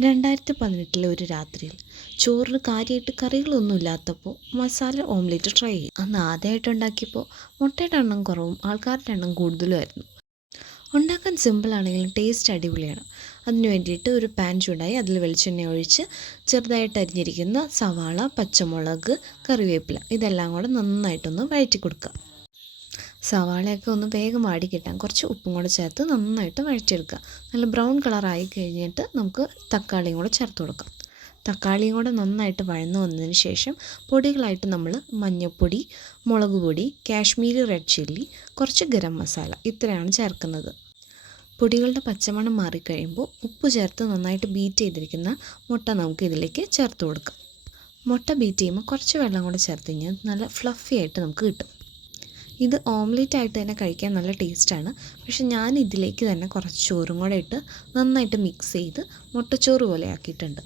2018 ഒരു രാത്രിയിൽ ചോറിന് കാര്യമായിട്ട് കറികളൊന്നും ഇല്ലാത്തപ്പോൾ മസാല ഓംലെറ്റ് ട്രൈ ചെയ്തു. അന്ന് ആദ്യമായിട്ട് ഉണ്ടാക്കിയപ്പോൾ മുട്ടയുടെ എണ്ണം കുറവും ആൾക്കാരുടെ എണ്ണം കൂടുതലുമായിരുന്നു. ഉണ്ടാക്കാൻ സിമ്പിളാണെങ്കിലും ടേസ്റ്റ് അടിപൊളിയാണ്. അതിന് വേണ്ടിയിട്ട് ഒരു പാൻ ചൂടായി അതിൽ വെളിച്ചെണ്ണ ഒഴിച്ച് ചെറുതായിട്ട് അരിഞ്ഞിരിക്കുന്ന സവാള, പച്ചമുളക്, കറിവേപ്പില ഇതെല്ലാം കൂടെ നന്നായിട്ടൊന്ന് വഴറ്റി കൊടുക്കുക. സവാളയൊക്കെ ഒന്ന് വേഗം വാടി കിട്ടാൻ കുറച്ച് ഉപ്പും കൂടെ ചേർത്ത് നന്നായിട്ട് വഴറ്റിയെടുക്കുക. നല്ല ബ്രൗൺ കളറായി കഴിഞ്ഞിട്ട് നമുക്ക് തക്കാളിയും കൂടെ ചേർത്ത് കൊടുക്കാം. തക്കാളിയും കൂടെ നന്നായിട്ട് വഴന്നു വന്നതിന് ശേഷം പൊടികളായിട്ട് നമ്മൾ മഞ്ഞൾപ്പൊടി, മുളക് പൊടി, കാശ്മീരി റെഡ് ചില്ലി, കുറച്ച് ഗരം മസാല ഇത്രയാണ് ചേർക്കുന്നത്. പൊടികളുടെ പച്ചമണം മാറിക്കഴിയുമ്പോൾ ഉപ്പ് ചേർത്ത് നന്നായിട്ട് ബീറ്റ് ചെയ്തിരിക്കുന്ന മുട്ട നമുക്ക് ഇതിലേക്ക് ചേർത്ത് കൊടുക്കാം. മുട്ട ബീറ്റ് ചെയ്യുമ്പോൾ കുറച്ച് വെള്ളം കൂടെ ചേർത്ത് കഴിഞ്ഞാൽ നല്ല ഫ്ലഫി ആയിട്ട് നമുക്ക് കിട്ടും. ഇത് ഓംലെറ്റ് ആയിട്ട് തന്നെ കഴിക്കാൻ നല്ല ടേസ്റ്റാണ്. പക്ഷെ ഞാൻ ഇതിലേക്ക് തന്നെ കുറച്ച് ചോറും കൂടെ ഇട്ട് നന്നായിട്ട് മിക്സ് ചെയ്ത് മുട്ടച്ചോറ് പോലെ ആക്കിയിട്ടുണ്ട്.